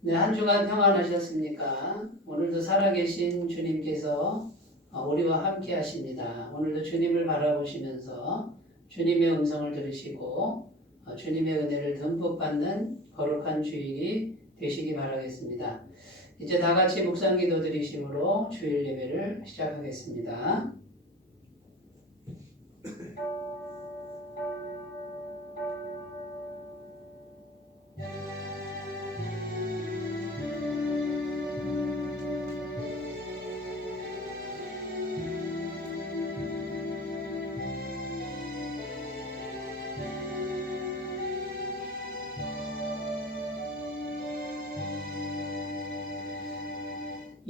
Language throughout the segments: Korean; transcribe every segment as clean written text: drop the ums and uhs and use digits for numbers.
네, 한 주간 평안하셨습니까? 오늘도 살아계신 주님께서 우리와 함께 하십니다. 오늘도 주님을 바라보시면서 주님의 음성을 들으시고 주님의 은혜를 듬뿍 받는 거룩한 주일이 되시기 바라겠습니다. 이제 다 같이 묵상 기도 드리심으로 주일 예배를 시작하겠습니다.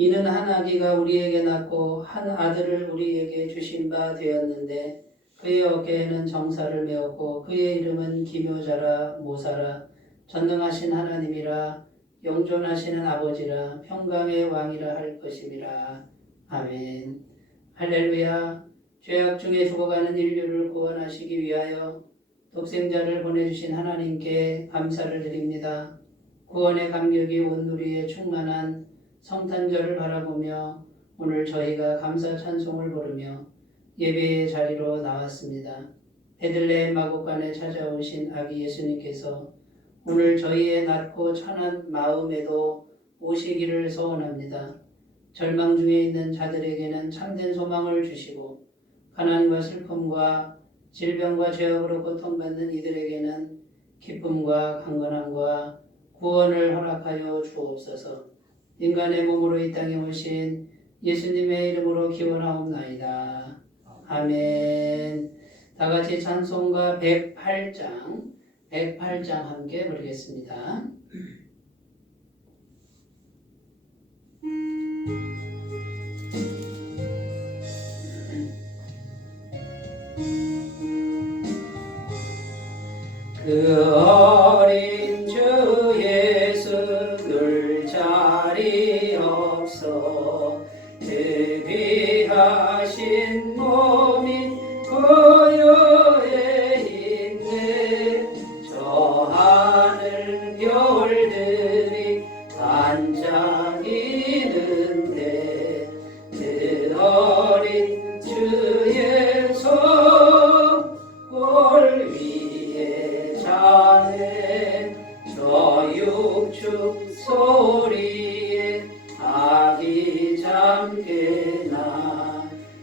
이는 한 아기가 우리에게 낳고 한 아들을 우리에게 주신 바 되었는데 그의 어깨에는 정사를 메었고 그의 이름은 기묘자라 모사라 전능하신 하나님이라 영존하시는 아버지라 평강의 왕이라 할 것임이라. 아멘. 할렐루야. 죄악 중에 죽어가는 인류를 구원하시기 위하여 독생자를 보내주신 하나님께 감사를 드립니다. 구원의 감격이 온 우리에 충만한 성탄절을 바라보며 오늘 저희가 감사 찬송을 부르며 예배의 자리로 나왔습니다. 베들레헴 마곡간에 찾아오신 아기 예수님께서 오늘 저희의 낮고 천한 마음에도 오시기를 소원합니다. 절망 중에 있는 자들에게는 참된 소망을 주시고 가난과 슬픔과 질병과 죄악으로 고통받는 이들에게는 기쁨과 강건함과 구원을 허락하여 주옵소서. 인간의 몸으로 이 땅에 오신 예수님의 이름으로 기원하옵나이다. 아멘. 다 같이 찬송가 108장 함께 부르겠습니다. 그 어린 주 예수 늘 자리 없어 대비하신 몸이 고요에 있네. 저 하늘 별들이 반짝이는데 그 어린 주의 손골 위에 자네 저 육축 소리에 아기 잠깨나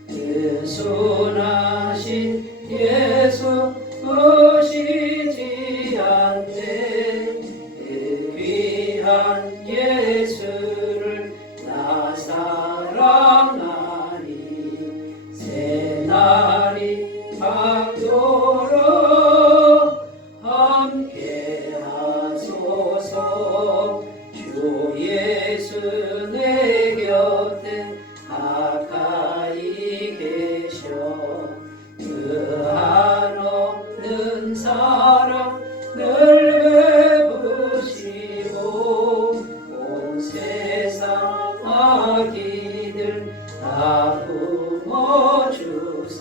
그 순하신 예수 오시지 않네. 그 귀한 예수를 나 사랑하니 새 날이 밝도록 함께 하소서. 주 예수 내 곁에 가까이 계셔 그 한없는 사랑 늘 베푸시고 온 세상 아기들 다 품어주사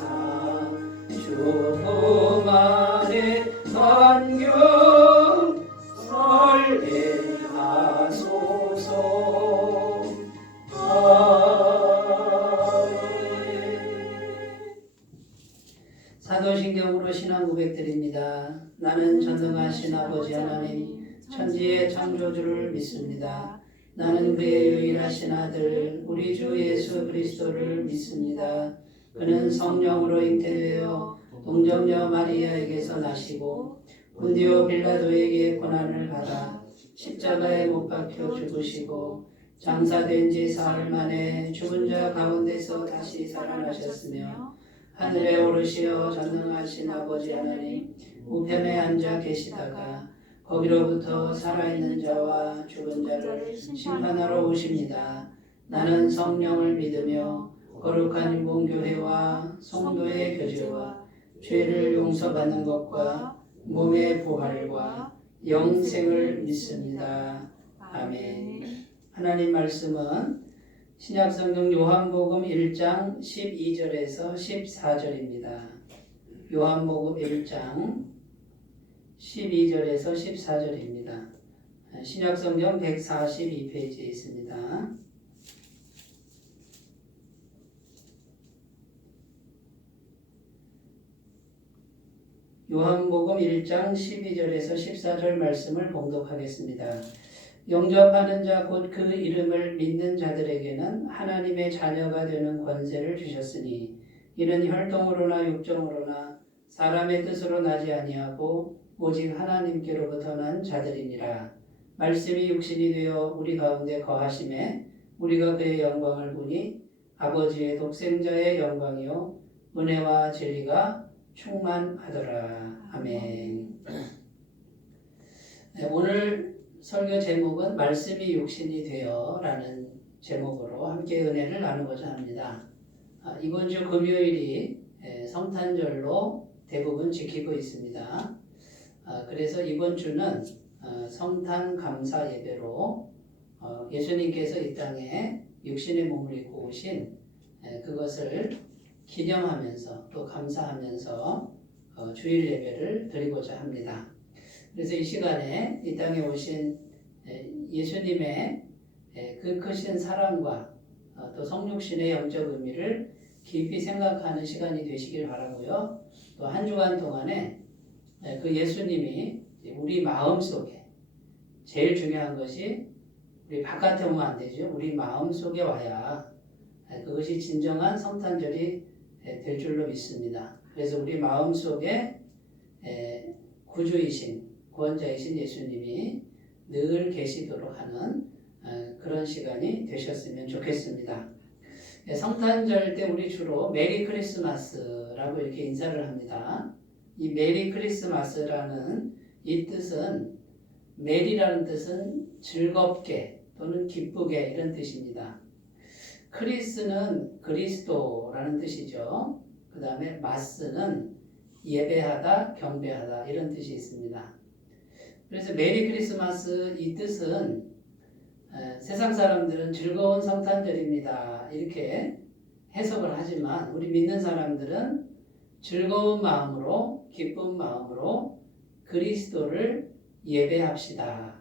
주품 안에 안겨 살게 하소서. 사도신경으로 신앙 고백드립니다. 나는 전능하신 아버지 하나님 천지의 창조주를 믿습니다. 나는 그의 유일하신 아들 우리 주 예수 그리스도를 믿습니다. 그는 성령으로 잉태되어 동정녀 마리아에게서 나시고 본디오 빌라도에게 고난을 받아 십자가에 못 박혀 죽으시고 장사된 지 사흘 만에 죽은 자 가운데서 다시 살아나셨으며 하늘에 오르시어 전능하신 아버지 하나님 우편에 앉아 계시다가 거기로부터 살아있는 자와 죽은 자를 심판하러 오십니다. 나는 성령을 믿으며 거룩한 인본교회와 성도의 교제와 죄를 용서받는 것과 몸의 부활과 영생을 믿습니다. 아멘. 하나님 말씀은 신약성경 요한복음 1장 12절에서 14절입니다. 요한복음 1장 12절에서 14절입니다. 신약성경 142페이지에 있습니다. 요한복음 1장 12절에서 14절 말씀을 봉독하겠습니다. 영접하는 자 곧 그 이름을 믿는 자들에게는 하나님의 자녀가 되는 권세를 주셨으니 이는 혈통으로나 육정으로나 사람의 뜻으로 나지 아니하고 오직 하나님께로부터 난 자들이니라. 말씀이 육신이 되어 우리 가운데 거하심에 우리가 그의 영광을 보니 아버지의 독생자의 영광이요 은혜와 진리가 충만하더라. 아멘. 오늘 설교 제목은 말씀이 육신이 되어 라는 제목으로 함께 은혜를 나누고자 합니다. 이번 주 금요일이 성탄절로 대부분 지키고 있습니다. 그래서 이번 주는 성탄 감사 예배로 예수님께서 이 땅에 육신의 몸을 입고 오신 그것을 기념하면서 또 감사하면서 주일 예배를 드리고자 합니다. 그래서 이 시간에 이 땅에 오신 예수님의 그 크신 사랑과 또 성육신의 영적 의미를 깊이 생각하는 시간이 되시길 바라고요. 또 한 주간 동안에 그 예수님이 우리 마음속에 제일 중요한 것이 우리 바깥에 오면 안 되죠. 우리 마음속에 와야 그것이 진정한 성탄절이 될 줄로 믿습니다. 그래서 우리 마음속에 구주이신 구원자이신 예수님이 늘 계시도록 하는 그런 시간이 되셨으면 좋겠습니다. 성탄절 때 우리 주로 메리 크리스마스라고 이렇게 인사를 합니다. 이 메리 크리스마스라는 이 뜻은 메리라는 뜻은 즐겁게 또는 기쁘게 이런 뜻입니다. 크리스는 그리스도라는 뜻이죠. 그 다음에 마스는 예배하다, 경배하다 이런 뜻이 있습니다. 그래서 메리 크리스마스 이 뜻은 세상 사람들은 즐거운 성탄절입니다 이렇게 해석을 하지만 우리 믿는 사람들은 즐거운 마음으로 기쁜 마음으로 그리스도를 예배합시다.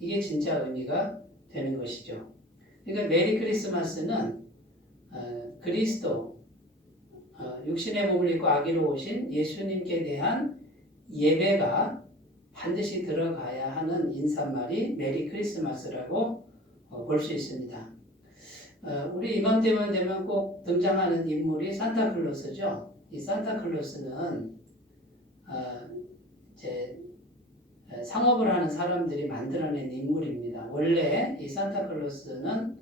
이게 진짜 의미가 되는 것이죠. 그러니까 메리 크리스마스는 그리스도 육신의 몸을 입고 아기로 오신 예수님께 대한 예배가 반드시 들어가야 하는 인사말이 메리 크리스마스라고 볼 수 있습니다. 우리 이맘때만 되면 꼭 등장하는 인물이 산타클로스죠. 이 산타클로스는 이제 상업을 하는 사람들이 만들어낸 인물입니다. 원래 이 산타클로스는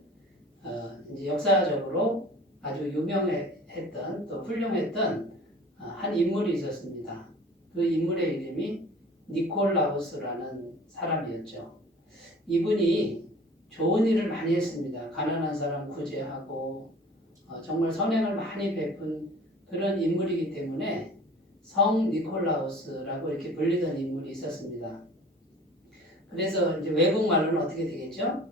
이제 역사적으로 아주 유명했던 또 훌륭했던 한 인물이 있었습니다. 그 인물의 이름이 니콜라우스라는 사람이었죠. 이분이 좋은 일을 많이 했습니다. 가난한 사람 구제하고 정말 선행을 많이 베푼 그런 인물이기 때문에 성 니콜라우스라고 이렇게 불리던 인물이 있었습니다. 그래서 이제 외국말로는 어떻게 되겠죠?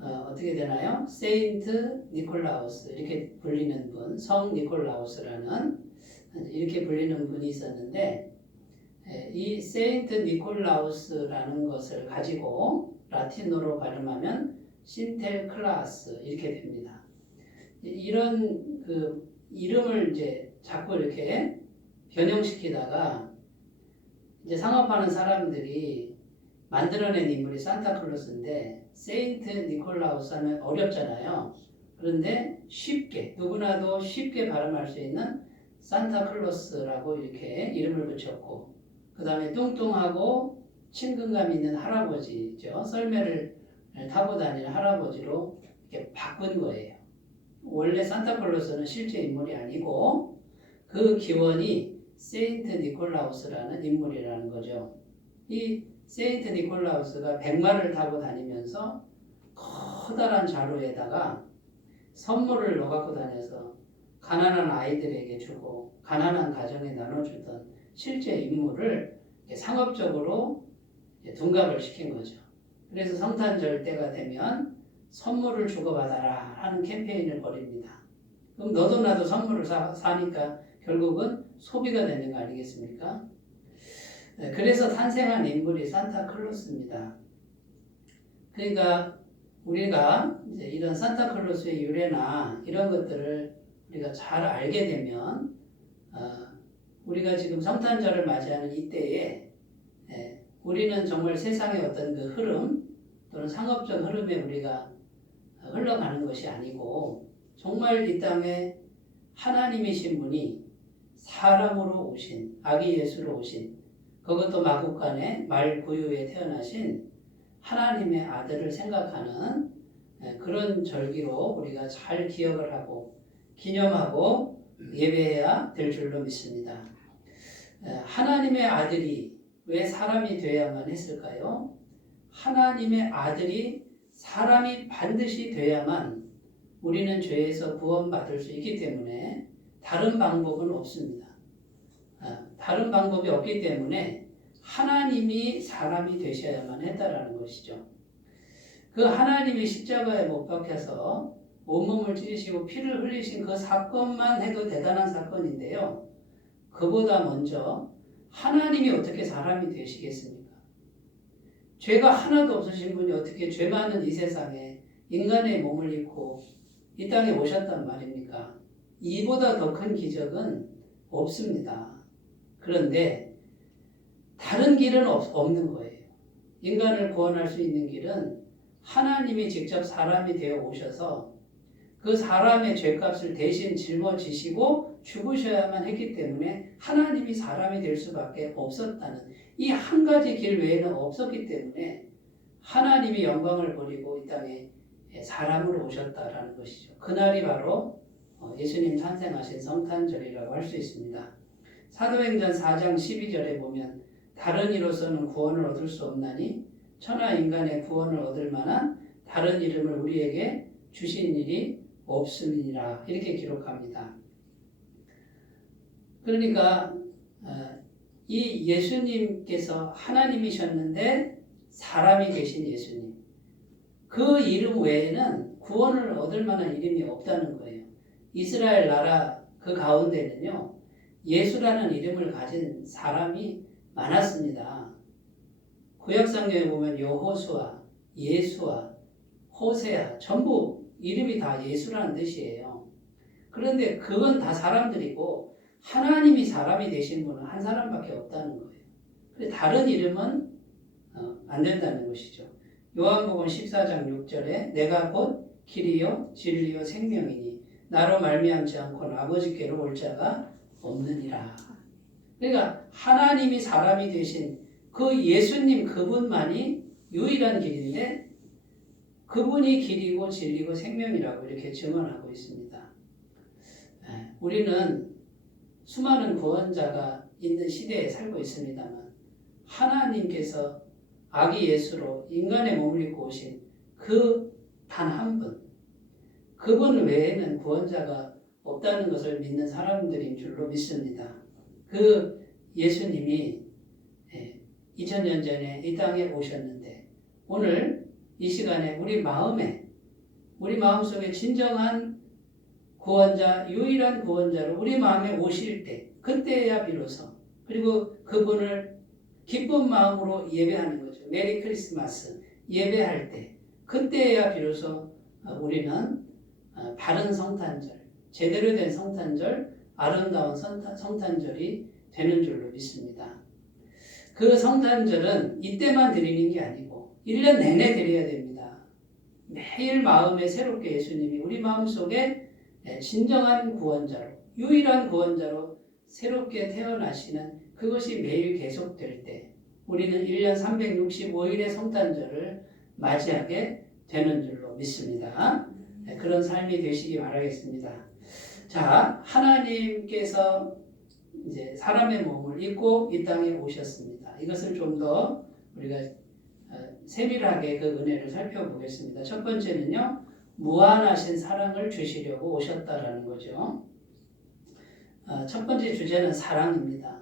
어떻게 되나요? 세인트 니콜라우스 이렇게 불리는 분, 성 니콜라우스라는 이렇게 불리는 분이 있었는데 이 세인트 니콜라우스라는 것을 가지고 라틴어로 발음하면 신텔클라스 이렇게 됩니다. 이런 그 이름을 이제 자꾸 이렇게 변형시키다가 이제 상업하는 사람들이 만들어낸 인물이 산타클로스인데 세인트 니콜라우스 하면 어렵잖아요. 그런데 쉽게 누구나도 쉽게 발음할 수 있는 산타클로스라고 이렇게 이름을 붙였고 그 다음에 뚱뚱하고 친근감 있는 할아버지죠. 썰매를 타고 다니는 할아버지로 이렇게 바꾼 거예요. 원래 산타클로스는 실제 인물이 아니고 그 기원이 세인트 니콜라우스라는 인물이라는 거죠. 이 세인트 니콜라우스가 백마를 타고 다니면서 커다란 자루에다가 선물을 넣어갖고 다녀서 가난한 아이들에게 주고 가난한 가정에 나눠주던 실제 인물을 상업적으로 둔갑을 시킨 거죠. 그래서 성탄절 때가 되면 선물을 주고받아라 하는 캠페인을 벌입니다. 그럼 너도 나도 선물을 사니까 결국은 소비가 되는 거 아니겠습니까? 그래서 탄생한 인물이 산타클로스입니다. 그러니까 우리가 이제 이런 산타클로스의 유래나 이런 것들을 우리가 잘 알게 되면 우리가 지금 성탄절을 맞이하는 이때에 우리는 정말 세상의 어떤 그 흐름 또는 상업적 흐름에 우리가 흘러가는 것이 아니고 정말 이 땅에 하나님이신 분이 사람으로 오신 아기 예수로 오신 그것도 마국간의 말구유에 태어나신 하나님의 아들을 생각하는 그런 절기로 우리가 잘 기억을 하고 기념하고 예배해야 될 줄로 믿습니다. 하나님의 아들이 왜 사람이 되어야만 했을까요? 하나님의 아들이 사람이 반드시 돼야만 우리는 죄에서 구원받을 수 있기 때문에 다른 방법은 없습니다. 다른 방법이 없기 때문에 하나님이 사람이 되셔야만 했다라는 것이죠. 그 하나님이 십자가에 못 박혀서 온몸을 찢으시고 피를 흘리신 그 사건만 해도 대단한 사건인데요. 그보다 먼저 하나님이 어떻게 사람이 되시겠습니까? 죄가 하나도 없으신 분이 어떻게 죄 많은 이 세상에 인간의 몸을 입고 이 땅에 오셨단 말입니까? 이보다 더 큰 기적은 없습니다. 그런데 다른 길은 없는 거예요. 인간을 구원할 수 있는 길은 하나님이 직접 사람이 되어 오셔서 그 사람의 죄값을 대신 짊어지시고 죽으셔야만 했기 때문에 하나님이 사람이 될 수밖에 없었다는 이 한 가지 길 외에는 없었기 때문에 하나님이 영광을 버리고 이 땅에 사람으로 오셨다라는 것이죠. 그날이 바로 예수님 탄생하신 성탄절이라고 할 수 있습니다. 사도행전 4장 12절에 보면 다른 이로서는 구원을 얻을 수 없나니 천하 인간의 구원을 얻을 만한 다른 이름을 우리에게 주신 일이 없음이니라 이렇게 기록합니다. 그러니까 이 예수님께서 하나님이셨는데 사람이 되신 예수님 그 이름 외에는 구원을 얻을 만한 이름이 없다는 거예요. 이스라엘 나라 그 가운데는요 예수라는 이름을 가진 사람이 많았습니다. 구약성경에 보면 여호수아, 예수아, 호세아 전부 이름이 다 예수라는 뜻이에요. 그런데 그건 다 사람들이고 하나님이 사람이 되신 분은 한 사람밖에 없다는 거예요. 그래서 다른 이름은 안 된다는 것이죠. 요한복음 14장 6절에 내가 곧 길이요 진리요 생명이니 나로 말미암지 않고는 아버지께로 올 자가 없느니라. 그러니까 하나님이 사람이 되신 그 예수님 그분만이 유일한 길인데 그분이 길이고 진리고 생명이라고 이렇게 증언하고 있습니다. 우리는 수많은 구원자가 있는 시대에 살고 있습니다만 하나님께서 아기 예수로 인간의 몸을 입고 오신 그 단 한 분, 그분 외에는 구원자가 없다는 것을 믿는 사람들인 줄로 믿습니다. 그 예수님이 2000년 전에 이 땅에 오셨는데 오늘 이 시간에 우리 마음속에 진정한 구원자, 유일한 구원자로 우리 마음에 오실 때 그때야 비로소 그리고 그분을 기쁜 마음으로 예배하는 거죠. 메리 크리스마스 예배할 때 그때야 비로소 우리는 바른 성탄절, 제대로 된 성탄절, 아름다운 성탄절이 되는 줄로 믿습니다. 그 성탄절은 이때만 드리는 게 아니고 1년 내내 드려야 됩니다. 매일 마음에 새롭게 예수님이 우리 마음속에 진정한 구원자로, 유일한 구원자로 새롭게 태어나시는 그것이 매일 계속될 때 우리는 1년 365일의 성탄절을 맞이하게 되는 줄로 믿습니다. 그런 삶이 되시기 바라겠습니다. 자, 하나님께서 이제 사람의 몸을 입고 이 땅에 오셨습니다. 이것을 좀 더 우리가 세밀하게 그 은혜를 살펴보겠습니다. 첫 번째는요, 무한하신 사랑을 주시려고 오셨다라는 거죠. 첫 번째 주제는 사랑입니다.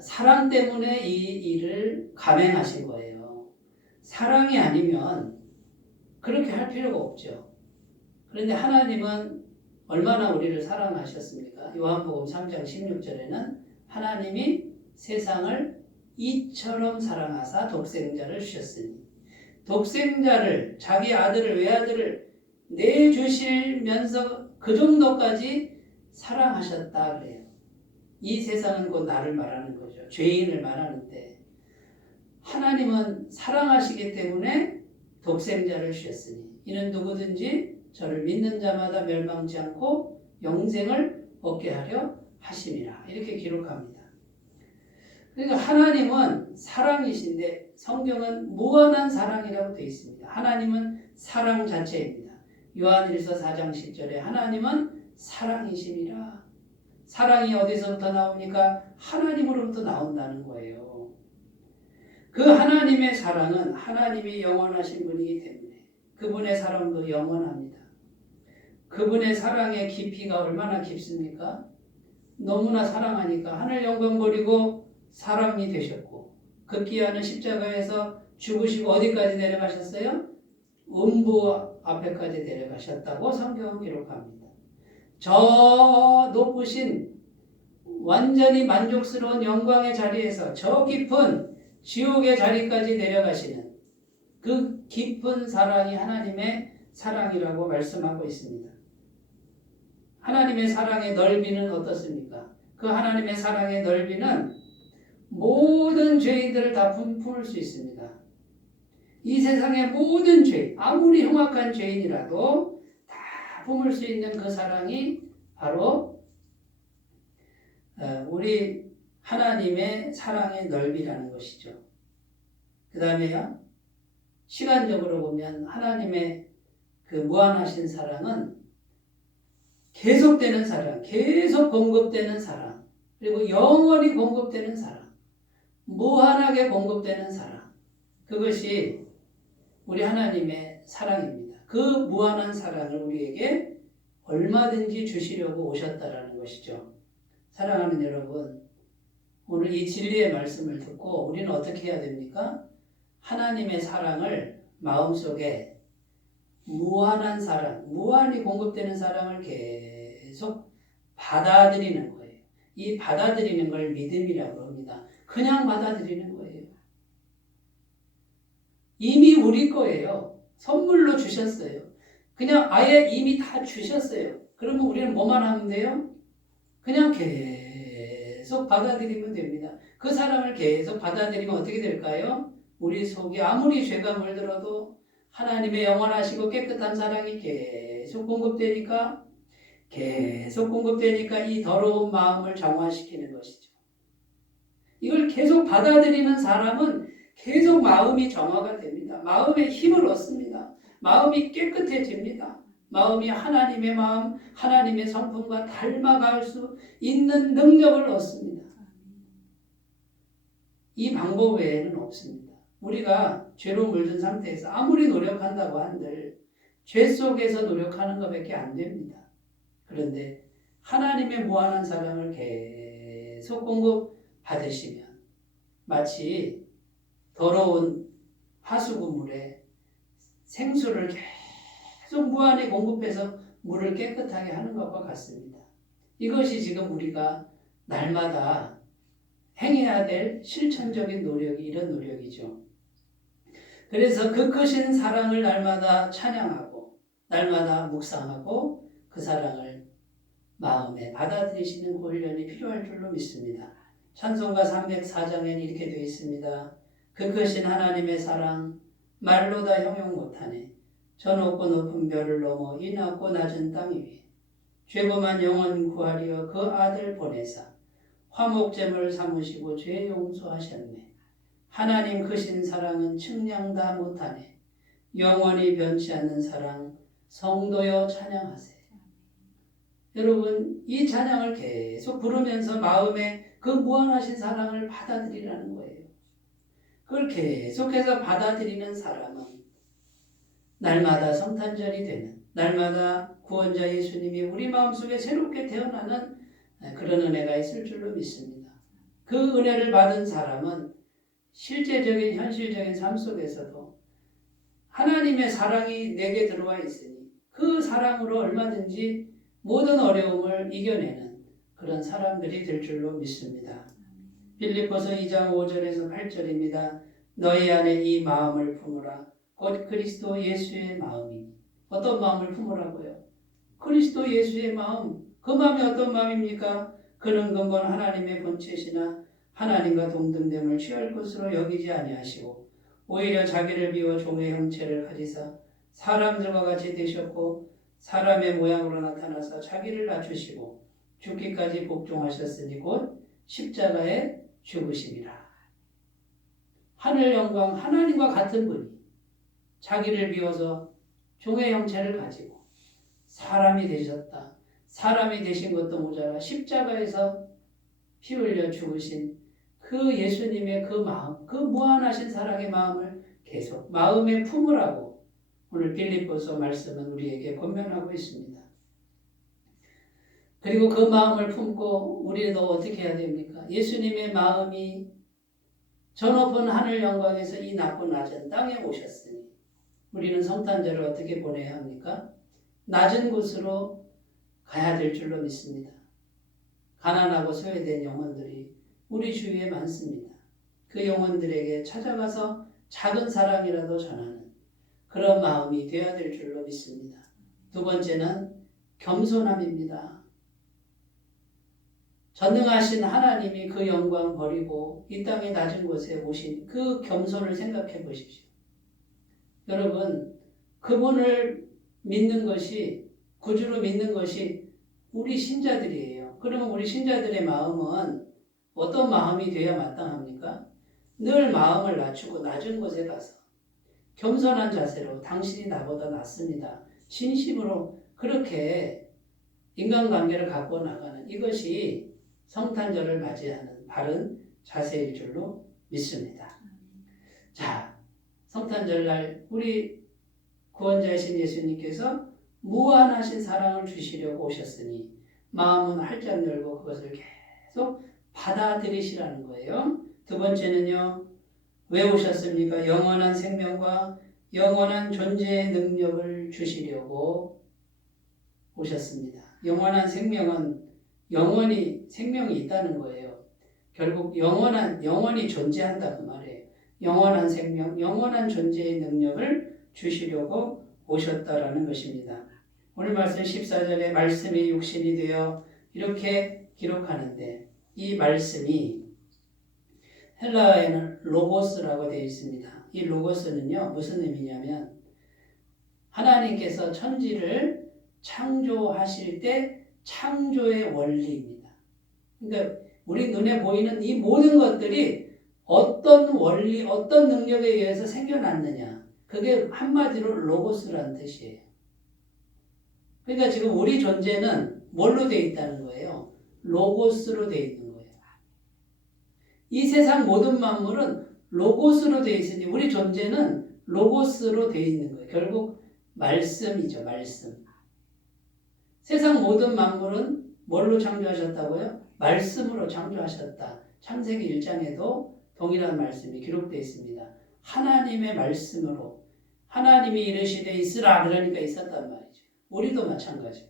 사랑 때문에 이 일을 감행하신 거예요. 사랑이 아니면 그렇게 할 필요가 없죠. 그런데 하나님은 얼마나 우리를 사랑하셨습니까? 요한복음 3장 16절에는 하나님이 세상을 이처럼 사랑하사 독생자를 주셨으니 독생자를, 자기 아들을, 외아들을 내주시면서 그 정도까지 사랑하셨다 그래요. 이 세상은 곧 나를 말하는 거죠. 죄인을 말하는데 하나님은 사랑하시기 때문에 독생자를 주셨으니 이는 누구든지 저를 믿는 자마다 멸망치 않고 영생을 얻게 하려 하심이라. 이렇게 기록합니다. 그러니까 하나님은 사랑이신데 성경은 무한한 사랑이라고 되어 있습니다. 하나님은 사랑 자체입니다. 요한일서 4장 10절에 하나님은 사랑이심이라. 사랑이 어디서부터 나옵니까? 하나님으로부터 나온다는 거예요. 그 하나님의 사랑은 하나님이 영원하신 분이기 때문에 그분의 사랑도 영원합니다. 그분의 사랑의 깊이가 얼마나 깊습니까? 너무나 사랑하니까 하늘 영광 버리고 사람이 되셨고 극기하는 십자가에서 죽으시고 어디까지 내려가셨어요? 음부 앞에까지 내려가셨다고 성경은 기록합니다. 저 높으신 완전히 만족스러운 영광의 자리에서 저 깊은 지옥의 자리까지 내려가시는 그 깊은 사랑이 하나님의 사랑이라고 말씀하고 있습니다. 하나님의 사랑의 넓이는 어떻습니까? 그 하나님의 사랑의 넓이는 모든 죄인들을 다 품을 수 있습니다. 이 세상의 모든 죄, 아무리 흉악한 죄인이라도 다 품을 수 있는 그 사랑이 바로 우리 하나님의 사랑의 넓이라는 것이죠. 그 다음에요, 시간적으로 보면 하나님의 그 무한하신 사랑은 계속되는 사랑, 계속 공급되는 사랑, 그리고 영원히 공급되는 사랑, 무한하게 공급되는 사랑, 그것이 우리 하나님의 사랑입니다. 그 무한한 사랑을 우리에게 얼마든지 주시려고 오셨다라는 것이죠. 사랑하는 여러분, 오늘 이 진리의 말씀을 듣고 우리는 어떻게 해야 됩니까? 하나님의 사랑을 마음속에 무한한 사랑, 무한히 공급되는 사랑을 계속 받아들이는 거예요. 이 받아들이는 걸 믿음이라고 합니다. 그냥 받아들이는 거예요. 이미 우리 거예요. 선물로 주셨어요. 그냥 아예 이미 다 주셨어요. 그러면 우리는 뭐만 하면 돼요? 그냥 계속 받아들이면 됩니다. 그 사랑을 계속 받아들이면 어떻게 될까요? 우리 속에 아무리 죄가 물들어도 하나님의 영원하시고 깨끗한 사랑이 계속 공급되니까 이 더러운 마음을 정화시키는 것이죠. 이걸 계속 받아들이는 사람은 계속 마음이 정화가 됩니다. 마음에 힘을 얻습니다. 마음이 깨끗해집니다. 마음이 하나님의 마음, 하나님의 성품과 닮아갈 수 있는 능력을 얻습니다. 이 방법 외에는 없습니다. 우리가 죄로 물든 상태에서 아무리 노력한다고 한들 죄 속에서 노력하는 것밖에 안 됩니다. 그런데 하나님의 무한한 사랑을 계속 공급받으시면 마치 더러운 하수구물에 생수를 계속 무한히 공급해서 물을 깨끗하게 하는 것과 같습니다. 이것이 지금 우리가 날마다 행해야 될 실천적인 노력이 이런 노력이죠. 그래서 그 크신 사랑을 날마다 찬양하고 날마다 묵상하고 그 사랑을 마음에 받아들이시는 훈련이 필요할 줄로 믿습니다. 찬송가 304장에는 이렇게 되어 있습니다. 그 크신 하나님의 사랑 말로 다 형용 못하네. 저 높고 높은 별을 넘어 이 낮고 낮은 땅 위에 죄범한 영혼 구하리어 그 아들 보내사 화목제물 삼으시고 죄 용서하셨네. 하나님 크신 사랑은 측량 다 못하네. 영원히 변치 않는 사랑 성도여 찬양하세요. 여러분, 이 찬양을 계속 부르면서 마음에 그 무한하신 사랑을 받아들이라는 거예요. 그걸 계속해서 받아들이는 사람은 날마다 성탄절이 되는, 날마다 구원자 예수님이 우리 마음속에 새롭게 태어나는 그런 은혜가 있을 줄로 믿습니다. 그 은혜를 받은 사람은 실제적인 현실적인 삶 속에서도 하나님의 사랑이 내게 들어와 있으니 그 사랑으로 얼마든지 모든 어려움을 이겨내는 그런 사람들이 될 줄로 믿습니다. 빌립보서 2장 5절에서 8절입니다. 너희 안에 이 마음을 품으라. 곧 그리스도 예수의 마음이. 어떤 마음을 품으라고요? 그리스도 예수의 마음. 그 마음이 어떤 마음입니까? 그는 근본 하나님의 본체시나 하나님과 동등됨을 취할 것으로 여기지 아니하시고 오히려 자기를 비워 종의 형체를 가지사 사람들과 같이 되셨고 사람의 모양으로 나타나서 자기를 낮추시고 죽기까지 복종하셨으니 곧 십자가에 죽으심이라. 하늘 영광 하나님과 같은 분이 자기를 비워서 종의 형체를 가지고 사람이 되셨다. 사람이 되신 것도 모자라 십자가에서 피 흘려 죽으신 그 예수님의 그 마음, 그 무한하신 사랑의 마음을 계속 마음에 품으라고 오늘 빌립보서 말씀은 우리에게 권면하고 있습니다. 그리고 그 마음을 품고 우리도 어떻게 해야 됩니까? 예수님의 마음이 저 높은 하늘 영광에서 이 낮고 낮은 땅에 오셨으니 우리는 성탄절을 어떻게 보내야 합니까? 낮은 곳으로 가야 될 줄로 믿습니다. 가난하고 소외된 영혼들이 우리 주위에 많습니다. 그 영혼들에게 찾아가서 작은 사랑이라도 전하는 그런 마음이 되어야 될 줄로 믿습니다. 두 번째는 겸손함입니다. 전능하신 하나님이 그 영광 버리고 이 땅의 낮은 곳에 오신 그 겸손을 생각해 보십시오. 여러분, 그분을 믿는 것이, 구주로 믿는 것이 우리 신자들이에요. 그러면 우리 신자들의 마음은 어떤 마음이 되어야 마땅합니까? 늘 마음을 낮추고 낮은 곳에 가서 겸손한 자세로 당신이 나보다 낫습니다. 진심으로 그렇게 인간관계를 갖고 나가는 이것이 성탄절을 맞이하는 바른 자세일 줄로 믿습니다. 자, 성탄절날 우리 구원자이신 예수님께서 무한하신 사랑을 주시려고 오셨으니 마음은 활짝 열고 그것을 계속 받아들이시라는 거예요. 두 번째는요. 왜 오셨습니까? 영원한 생명과 영원한 존재의 능력을 주시려고 오셨습니다. 영원한 생명은 영원히 생명이 있다는 거예요. 결국 영원히 존재한다 그 말이에요. 영원한 생명, 영원한 존재의 능력을 주시려고 오셨다라는 것입니다. 오늘 말씀 14절에 말씀이 육신이 되어 이렇게 기록하는데 이 말씀이 헬라어에는 로고스라고 되어 있습니다. 이 로고스는요 무슨 의미냐면 하나님께서 천지를 창조하실 때 창조의 원리입니다. 그러니까 우리 눈에 보이는 이 모든 것들이 어떤 원리, 어떤 능력에 의해서 생겨났느냐. 그게 한마디로 로고스라는 뜻이에요. 그러니까 지금 우리 존재는 뭘로 되어 있다는 거예요? 로고스로 되어 있는 거예요. 이 세상 모든 만물은 로고스로 되어 있으니 우리 존재는 로고스로 되어 있는 거예요. 결국 말씀이죠. 말씀. 세상 모든 만물은 뭘로 창조하셨다고요? 말씀으로 창조하셨다. 창세기 1장에도 동일한 말씀이 기록되어 있습니다. 하나님의 말씀으로 하나님이 이르시되 있으라 그러니까 있었단 말이죠. 우리도 마찬가지고.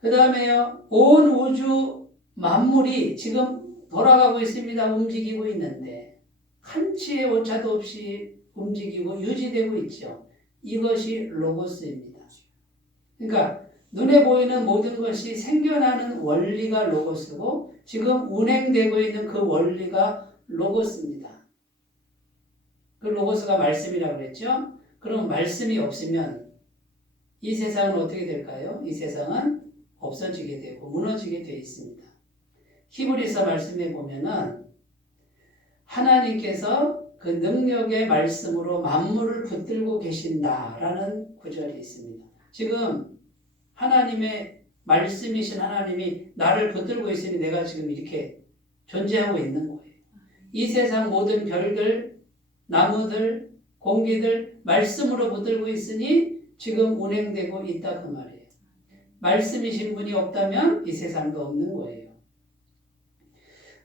그 다음에요. 온 우주 만물이 지금 돌아가고 있습니다. 움직이고 있는데 한치의 오차도 없이 움직이고 유지되고 있죠. 이것이 로고스입니다. 그러니까 눈에 보이는 모든 것이 생겨나는 원리가 로고스고 지금 운행되고 있는 그 원리가 로고스입니다. 그 로고스가 말씀이라고 그랬죠? 그럼 말씀이 없으면 이 세상은 어떻게 될까요? 이 세상은 없어지게 되고 무너지게 되어 있습니다. 히브리서 말씀에 보면은 하나님께서 그 능력의 말씀으로 만물을 붙들고 계신다라는 구절이 있습니다. 지금 하나님의 말씀이신 하나님이 나를 붙들고 있으니 내가 지금 이렇게 존재하고 있는 거예요. 이 세상 모든 별들, 나무들, 공기들 말씀으로 붙들고 있으니 지금 운행되고 있다 그 말이에요. 말씀이신 분이 없다면 이 세상도 없는 거예요.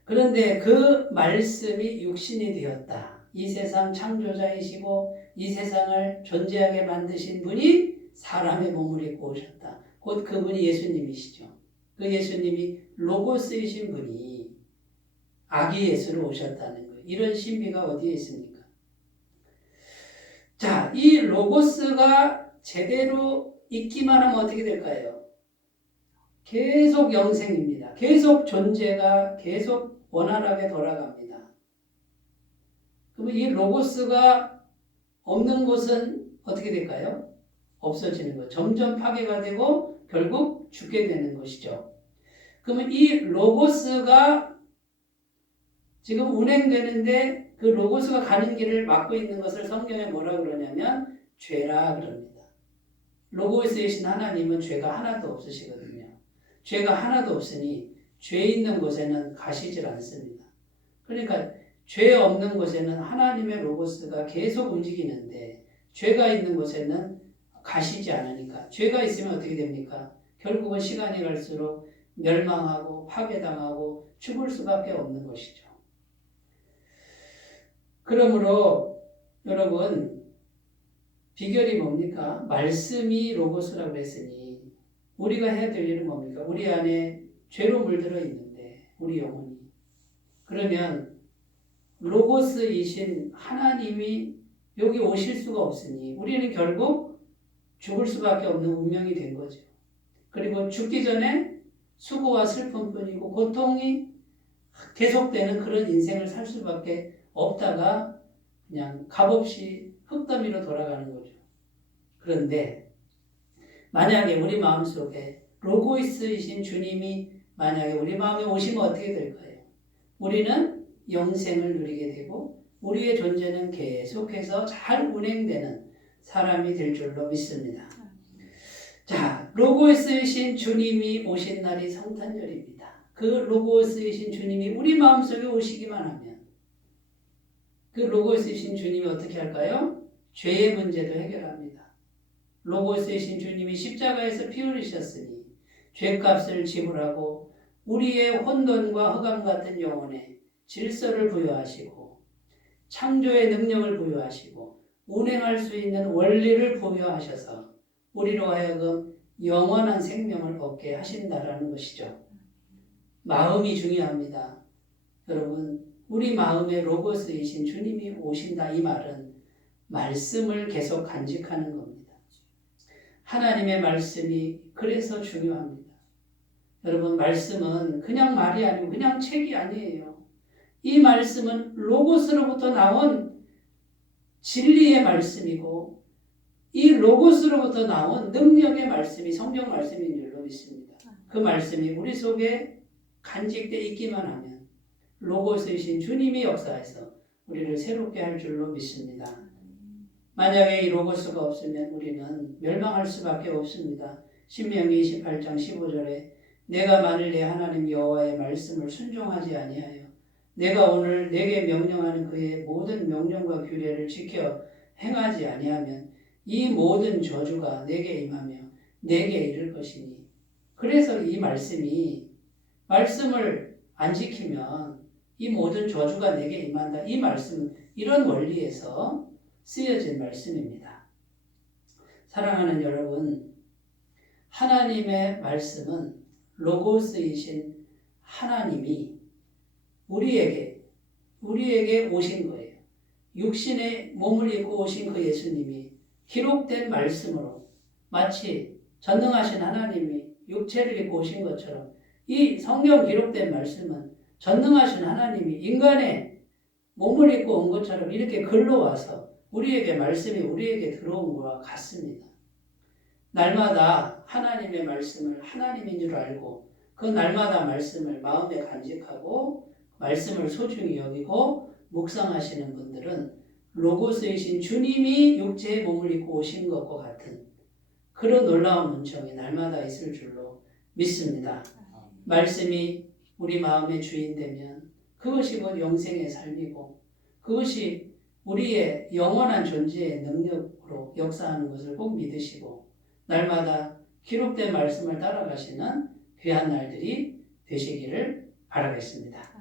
그런데 그 말씀이 육신이 되었다. 이 세상 창조자이시고 이 세상을 존재하게 만드신 분이 사람의 몸을 입고 오셨다. 곧 그분이 예수님이시죠. 그 예수님이 로고스이신 분이 아기 예수로 오셨다는 거예요. 이런 신비가 어디에 있습니까? 자, 이 로고스가 제대로 있기만 하면 어떻게 될까요? 계속 영생입니다. 계속 존재가 계속 원활하게 돌아갑니다. 그러면 이 로고스가 없는 곳은 어떻게 될까요? 없어지는 것. 점점 파괴가 되고 결국 죽게 되는 것이죠. 그러면 이 로고스가 지금 운행되는데 그 로고스가 가는 길을 막고 있는 것을 성경에 뭐라 그러냐면 죄라 그럽니다. 로고스이신 하나님은 죄가 하나도 없으시거든요. 죄가 하나도 없으니 죄 있는 곳에는 가시질 않습니다. 그러니까 죄 없는 곳에는 하나님의 로고스가 계속 움직이는데 죄가 있는 곳에는 가시지 않으니까 죄가 있으면 어떻게 됩니까? 결국은 시간이 갈수록 멸망하고 파괴당하고 죽을 수밖에 없는 것이죠. 그러므로 여러분 비결이 뭡니까? 말씀이 로고스라고 했으니 우리가 해야 될 일은 뭡니까? 우리 안에 죄로 물들어 있는데 우리 영혼이 그러면 로고스이신 하나님이 여기 오실 수가 없으니 우리는 결국 죽을 수밖에 없는 운명이 된 거죠. 그리고 죽기 전에 수고와 슬픔뿐이고 고통이 계속되는 그런 인생을 살 수밖에 없다가 그냥 값없이 흙더미로 돌아가는 거죠. 그런데 만약에 우리 마음속에 로고스이신 주님이 만약에 우리 마음에 오시면 어떻게 될까요? 우리는 영생을 누리게 되고 우리의 존재는 계속해서 잘 운행되는 사람이 될 줄로 믿습니다. 자, 로고스이신 주님이 오신 날이 성탄절입니다. 그 로고스이신 주님이 우리 마음속에 오시기만 하면 그 로고스이신 주님이 어떻게 할까요? 죄의 문제도 해결합니다. 로고스이신 주님이 십자가에서 피 흘리셨으니 죄값을 지불하고 우리의 혼돈과 흑암 같은 영혼에 질서를 부여하시고 창조의 능력을 부여하시고 운행할 수 있는 원리를 부여하셔서 우리로 하여금 영원한 생명을 얻게 하신다라는 것이죠. 마음이 중요합니다. 여러분, 우리 마음에 로고스이신 주님이 오신다 이 말은 말씀을 계속 간직하는 겁니다. 하나님의 말씀이 그래서 중요합니다. 여러분, 말씀은 그냥 말이 아니고 그냥 책이 아니에요. 이 말씀은 로고스로부터 나온 진리의 말씀이고 이 로고스로부터 나온 능력의 말씀이 성경 말씀인 줄로 믿습니다. 그 말씀이 우리 속에 간직되어 있기만 하면 로고스이신 주님이 역사해서 우리를 새롭게 할 줄로 믿습니다. 만약에 이 로고스가 없으면 우리는 멸망할 수밖에 없습니다. 신명기 28장 15절에 내가 만일 내 하나님 여호와의 말씀을 순종하지 아니하여 내가 오늘 내게 명령하는 그의 모든 명령과 규례를 지켜 행하지 아니하면 이 모든 저주가 내게 임하며 내게 이를 것이니 그래서 이 말씀을 안 지키면 이 모든 저주가 내게 임한다. 이 말씀은 이런 원리에서 쓰여진 말씀입니다. 사랑하는 여러분, 하나님의 말씀은 로고스이신 하나님이 우리에게 오신 거예요. 육신의 몸을 입고 오신 그 예수님이 기록된 말씀으로 마치 전능하신 하나님이 육체를 입고 오신 것처럼 이 성경 기록된 말씀은 전능하신 하나님이 인간의 몸을 입고 온 것처럼 이렇게 글로 와서 우리에게 말씀이 우리에게 들어온 것과 같습니다. 날마다 하나님의 말씀을 하나님인 줄 알고 그 날마다 말씀을 마음에 간직하고 말씀을 소중히 여기고 묵상하시는 분들은 로고스이신 주님이 육체의 몸을 입고 오신 것과 같은 그런 놀라운 은총이 날마다 있을 줄로 믿습니다. 말씀이 우리 마음의 주인 되면 그것이 곧 영생의 삶이고 그것이 우리의 영원한 존재의 능력으로 역사하는 것을 꼭 믿으시고 날마다 기록된 말씀을 따라가시는 귀한 날들이 되시기를 바라겠습니다.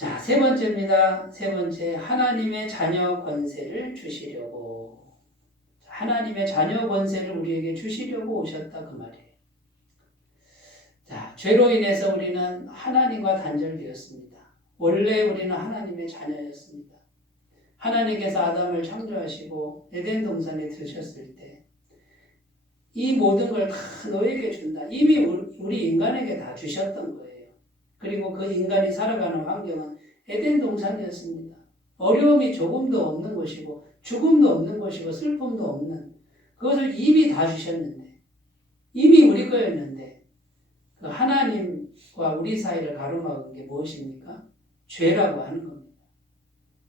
자, 세 번째입니다. 세 번째, 하나님의 자녀 권세를 주시려고. 하나님의 자녀 권세를 우리에게 주시려고 오셨다 그 말이에요. 자, 죄로 인해서 우리는 하나님과 단절되었습니다. 원래 우리는 하나님의 자녀였습니다. 하나님께서 아담을 창조하시고 에덴 동산에 두셨을 때 이 모든 걸 다 너에게 준다. 이미 우리 인간에게 다 주셨던 거예요. 그리고 그 인간이 살아가는 환경은 에덴 동산이었습니다. 어려움이 조금도 없는 곳이고 죽음도 없는 곳이고 슬픔도 없는 그것을 이미 다 주셨는데 이미 우리 거였는데 그 하나님과 우리 사이를 가로막은 게 무엇입니까? 죄라고 하는 겁니다.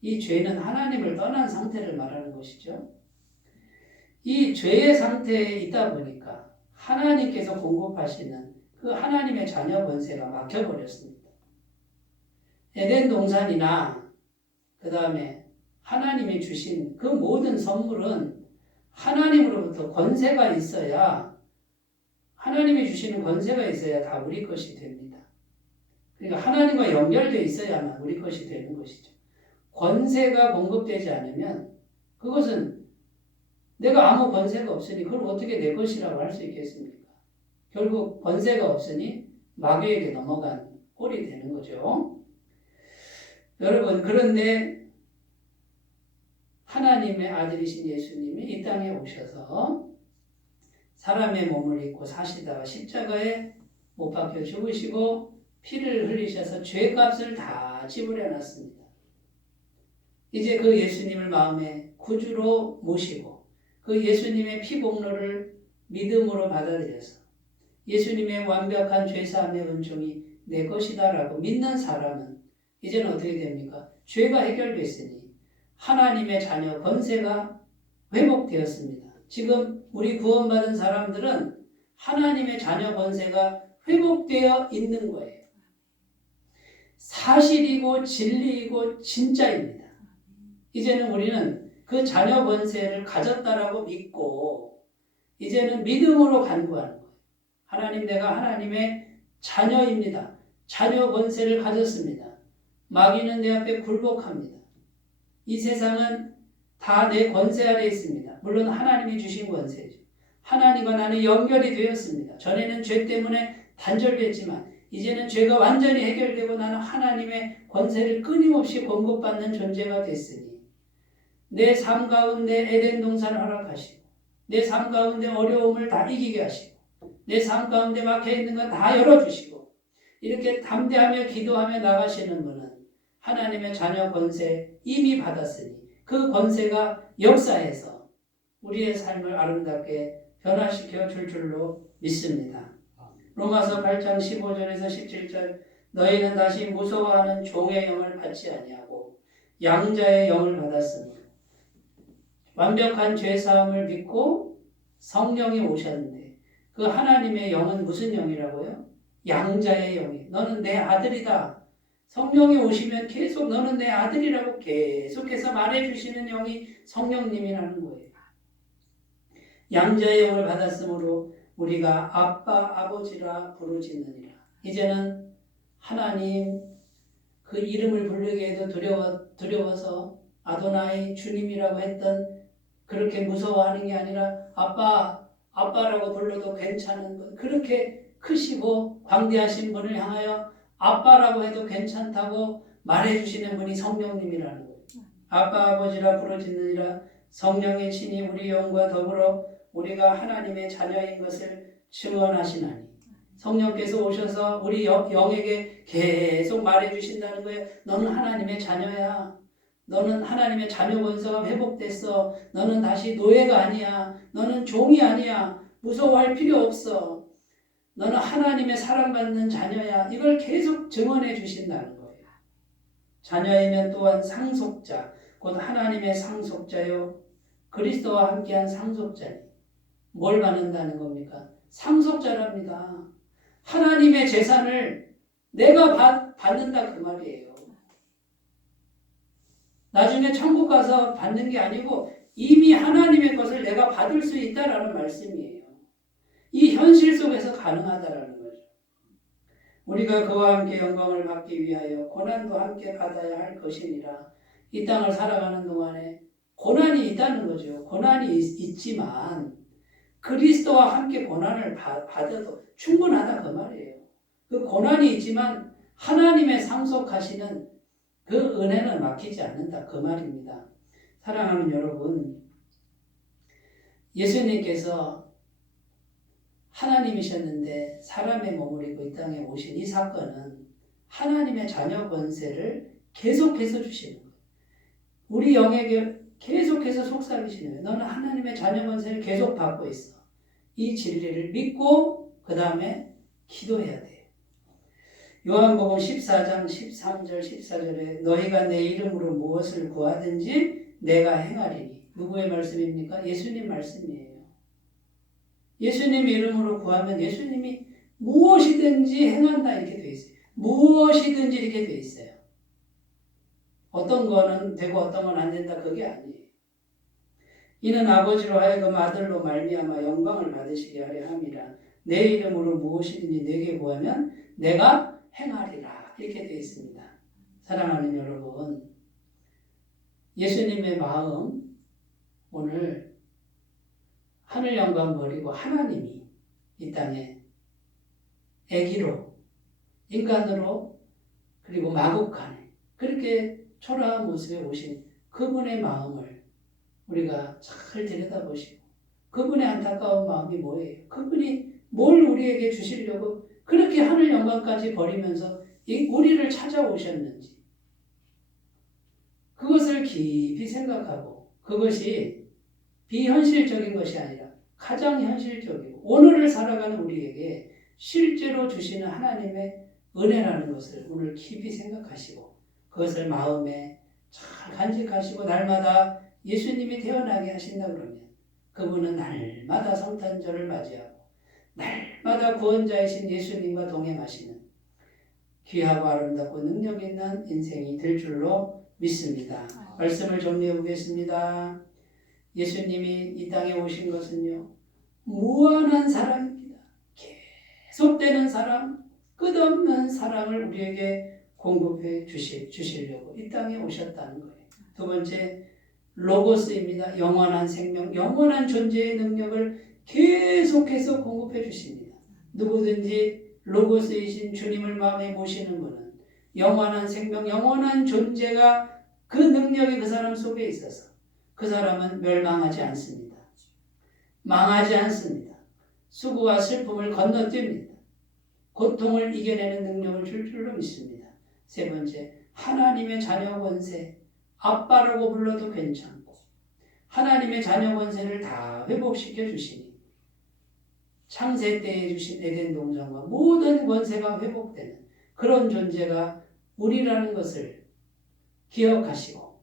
이 죄는 하나님을 떠난 상태를 말하는 것이죠. 이 죄의 상태에 있다 보니까 하나님께서 공급하시는 그 하나님의 자녀 권세가 막혀버렸습니다. 에덴 동산이나 그 다음에 하나님이 주신 그 모든 선물은 하나님으로부터 권세가 있어야 하나님이 주시는 권세가 있어야 다 우리 것이 됩니다. 그러니까 하나님과 연결되어 있어야만 우리 것이 되는 것이죠. 권세가 공급되지 않으면 그것은 내가 아무 권세가 없으니 그걸 어떻게 내 것이라고 할 수 있겠습니까? 결국 권세가 없으니 마귀에게 넘어간 꼴이 되는 거죠. 여러분, 그런데 하나님의 아들이신 예수님이 이 땅에 오셔서 사람의 몸을 입고 사시다가 십자가에 못 박혀 죽으시고 피를 흘리셔서 죄값을 다 지불해 놨습니다. 이제 그 예수님을 마음에 구주로 모시고 그 예수님의 피공로를 믿음으로 받아들여서 예수님의 완벽한 죄사함의 은총이 내 것이다라고 믿는 사람은 이제는 어떻게 됩니까? 죄가 해결됐으니 하나님의 자녀 권세가 회복되었습니다. 지금 우리 구원받은 사람들은 하나님의 자녀 권세가 회복되어 있는 거예요. 사실이고 진리이고 진짜입니다. 이제는 우리는 그 자녀 권세를 가졌다라고 믿고 이제는 믿음으로 간구하는 거예요. 하나님, 내가 하나님의 자녀입니다. 자녀 권세를 가졌습니다. 마귀는 내 앞에 굴복합니다. 이 세상은 다 내 권세 아래 있습니다. 물론 하나님이 주신 권세죠. 하나님과 나는 연결이 되었습니다. 전에는 죄 때문에 단절됐지만 이제는 죄가 완전히 해결되고 나는 하나님의 권세를 끊임없이 공급받는 존재가 됐으니 내 삶 가운데 에덴 동산을 허락하시고 내 삶 가운데 어려움을 다 이기게 하시고 내 삶 가운데 막혀있는 건 다 열어주시고 이렇게 담대하며 기도하며 나가시는 분은 하나님의 자녀 권세 이미 받았으니 그 권세가 역사해서 우리의 삶을 아름답게 변화시켜 줄 줄로 믿습니다. 로마서 8장 15절에서 17절 너희는 다시 무서워하는 종의 영을 받지 아니하고 양자의 영을 받았으니 완벽한 죄사함을 믿고 성령이 오셨는데 그 하나님의 영은 무슨 영이라고요? 양자의 영이. 너는 내 아들이다. 성령이 오시면 계속 너는 내 아들이라고 계속해서 말해주시는 영이 성령님이라는 거예요. 양자의 영을 받았으므로 우리가 아빠 아버지라 부르짖느니라. 이제는 하나님 그 이름을 부르게 해도 두려워서 아도나이 주님이라고 했던 그렇게 무서워하는 게 아니라 아빠라고 불러도 괜찮은 분, 그렇게 크시고 광대하신 분을 향하여 아빠라고 해도 괜찮다고 말해주시는 분이 성령님이라는 거예요. 아빠 아버지라 부르짖느니라. 성령의 친히 우리 영과 더불어 우리가 하나님의 자녀인 것을 증언하시나니. 성령께서 오셔서 우리 영에게 계속 말해주신다는 거예요. 너는 하나님의 자녀야. 너는 하나님의 자녀 권세가 회복됐어. 너는 다시 노예가 아니야. 너는 종이 아니야. 무서워할 필요 없어. 너는 하나님의 사랑받는 자녀야. 이걸 계속 증언해 주신다는 거예요. 자녀이면 또한 상속자, 곧 하나님의 상속자요. 그리스도와 함께한 상속자니. 뭘 받는다는 겁니까? 상속자랍니다. 하나님의 재산을 내가 받는다 그 말이에요. 나중에 천국 가서 받는 게 아니고 이미 하나님의 것을 내가 받을 수 있다라는 말씀이에요. 이 현실 속에서 가능하다라는 거죠. 우리가 그와 함께 영광을 받기 위하여 고난도 함께 받아야 할 것이니라. 이 땅을 살아가는 동안에 고난이 있다는 거죠. 고난이 있지만 그리스도와 함께 고난을 받아도 충분하다 그 말이에요. 그 고난이 있지만 하나님의 상속하시는 그 은혜는 막히지 않는다 그 말입니다. 사랑하는 여러분, 예수님께서 하나님이셨는데 사람의 몸을 입고 이 땅에 오신 이 사건은 하나님의 자녀 권세를 계속해서 주시는 거예요. 우리 영에게 계속해서 속삭이시는 거예요. 너는 하나님의 자녀 권세를 계속 받고 있어. 이 진리를 믿고 그 다음에 기도해야 돼요. 요한복음 14장 13절 14절에 너희가 내 이름으로 무엇을 구하든지 내가 행하리니. 누구의 말씀입니까? 예수님 말씀이에요. 예수님 이름으로 구하면 예수님이 무엇이든지 행한다 이렇게 되어 있어요. 무엇이든지 이렇게 되어 있어요. 어떤 거는 되고 어떤 건 안 된다 그게 아니에요. 이는 아버지로 하여금 아들로 말미암아 영광을 받으시게 하려 함이라. 내 이름으로 무엇이든지 내게 구하면 내가 행하리라 이렇게 되어 있습니다. 사랑하는 여러분, 예수님의 마음 오늘 하늘 영광 버리고 하나님이 이 땅에 애기로 인간으로 그리고 마국간에 그렇게 초라한 모습에 오신 그분의 마음을 우리가 잘 들여다보시고 그분의 안타까운 마음이 뭐예요? 그분이 뭘 우리에게 주시려고 그렇게 하늘 영광까지 버리면서 우리를 찾아오셨는지 그것을 깊이 생각하고 그것이 비현실적인 것이 아니라 가장 현실적이고 오늘을 살아가는 우리에게 실제로 주시는 하나님의 은혜라는 것을 오늘 깊이 생각하시고 그것을 마음에 잘 간직하시고 날마다 예수님이 태어나게 하신다 그러면 그분은 날마다 성탄절을 맞이하고 날마다 구원자이신 예수님과 동행하시는 귀하고 아름답고 능력 있는 인생이 될 줄로 믿습니다. 말씀을 정리해 보겠습니다. 예수님이 이 땅에 오신 것은요, 무한한 사랑입니다. 계속되는 사랑, 끝없는 사랑을 우리에게 공급해 주시려고 이 땅에 오셨다는 거예요. 두 번째, 로고스입니다. 영원한 생명, 영원한 존재의 능력을 계속해서 공급해 주십니다. 누구든지 로고스이신 주님을 마음에 모시는 분은 영원한 생명, 영원한 존재가 그 능력이 그 사람 속에 있어서 그 사람은 멸망하지 않습니다. 망하지 않습니다. 수고와 슬픔을 건너뜁니다. 고통을 이겨내는 능력을 줄 줄로 믿습니다. 세 번째, 하나님의 자녀 권세, 아빠라고 불러도 괜찮고 하나님의 자녀 권세를 다 회복시켜 주시니 창세 때에 주신 에덴 동산과 모든 권세가 회복되는 그런 존재가 우리라는 것을 기억하시고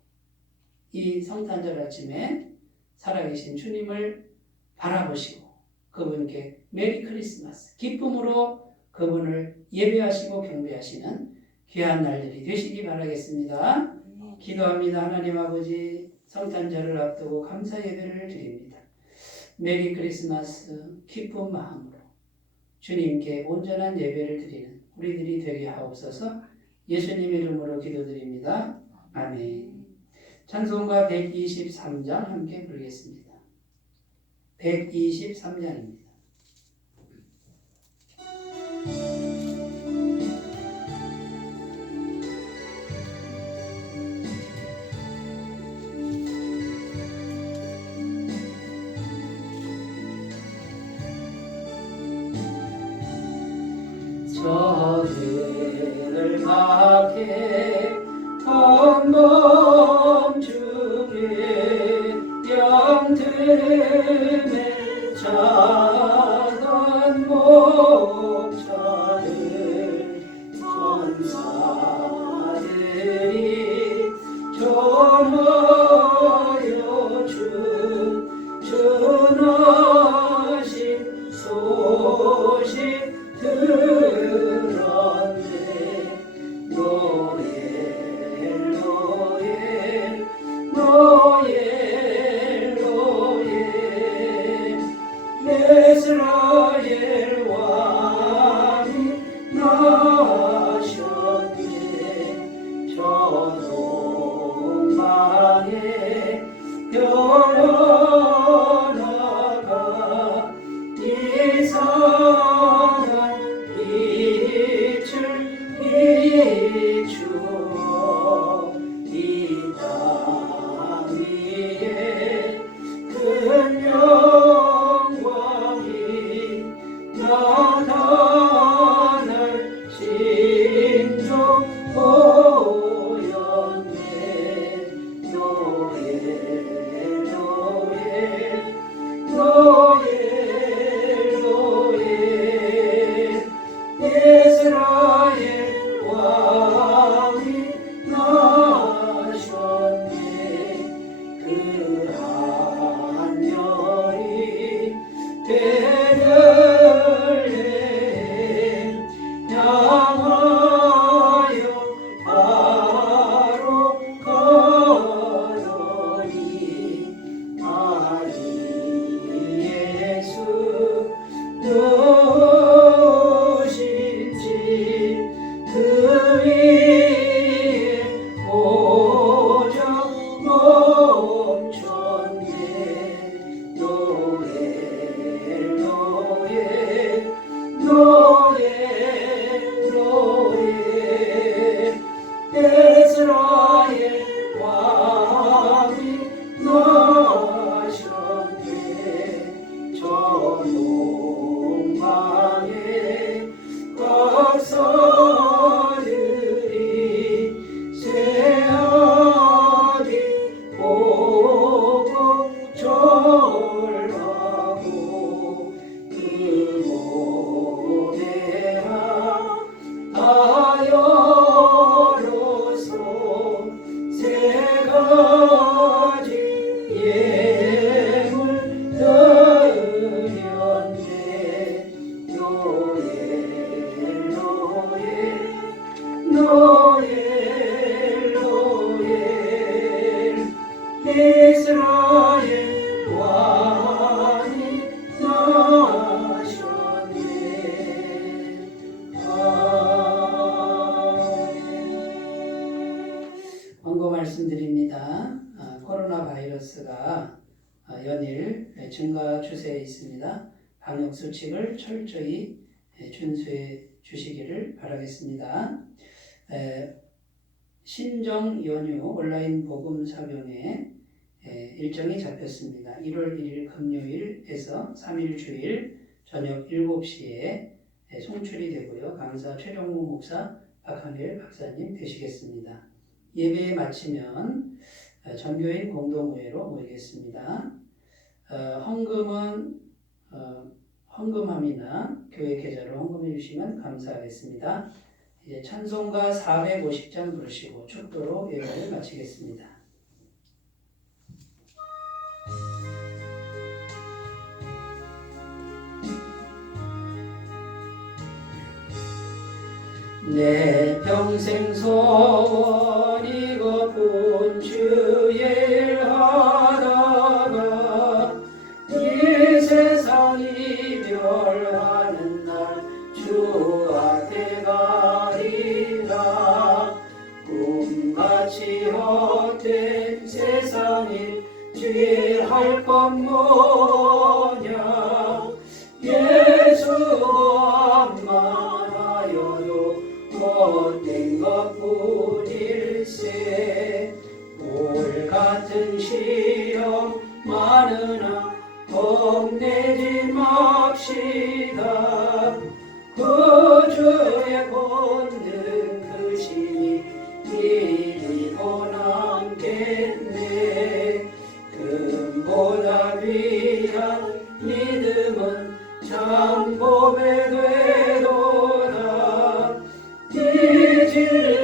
이 성탄절 아침에 살아계신 주님을 바라보시고 그분께 메리 크리스마스 기쁨으로 그분을 예배하시고 경배하시는 귀한 날들이 되시기 바라겠습니다. 기도합니다. 하나님 아버지, 성탄절을 앞두고 감사 예배를 드립니다. 메리 크리스마스 기쁜 마음으로 주님께 온전한 예배를 드리는 우리들이 되게 하옵소서. 예수님 이름으로 기도드립니다. 아멘. 찬송가 123장 함께 부르겠습니다. 123장입니다. 저들을 밖에 덤덤 중에 영틈에 자던 목자들 천사들이 전하여 전하신 소식 들었네. 노엘 노엘 노엘 노엘 이스라엘 왕 매일 증가 추세에 있습니다. 방역 수칙을 철저히 준수해 주시기를 바라겠습니다. 신정 연휴 온라인 복음 사경에 일정이 잡혔습니다. 1월 1일 금요일에서 3일 주일 저녁 7시에 송출이 되고요. 강사 최종무 목사, 박한일 박사님 되시겠습니다. 예배 마치면 전교인 공동의회로 모이겠습니다. 헌금은 헌금함이나 교회 계좌로 헌금해 주시면 감사하겠습니다. 이제 찬송가 450장 부르시고 축도로 예배를 마치겠습니다. 내 평생 소원이 고픈 주의 일 하다가 이 세상 이별하는 날 주 앞에 가리라. 꿈같이 헛된 세상에 취할 것 뭐냐. 예수만 말하여도 못된 것뿐일세. 올 같은 시험 많으나 겁내지 맙시다. 그 주의 권능 크시니 이기고 남겠네. 금보다 귀한 믿음은 참고배 되도다. 이 진리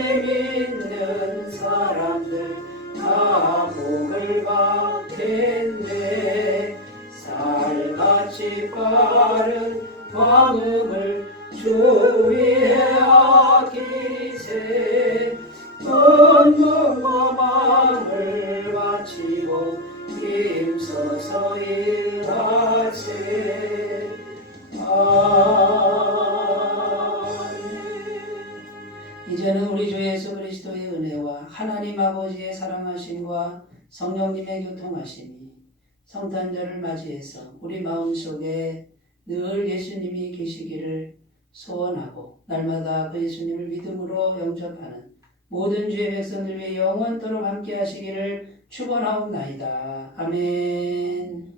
믿는 사람들 다 복을 받겠네. 살같이 빠른 마음을 주 위에 아끼세. 온몸과 마음을 바치고 힘써서 일하세. 이제는 우리 주 예수 그리스도의 은혜와 하나님 아버지의 사랑하심과 성령님의 교통하심이 성탄절을 맞이해서 우리 마음속에 늘 예수님이 계시기를 소원하고 날마다 그 예수님을 믿음으로 영접하는 모든 주의 백성들 위해 영원토록 함께 하시기를 축원하옵나이다. 아멘.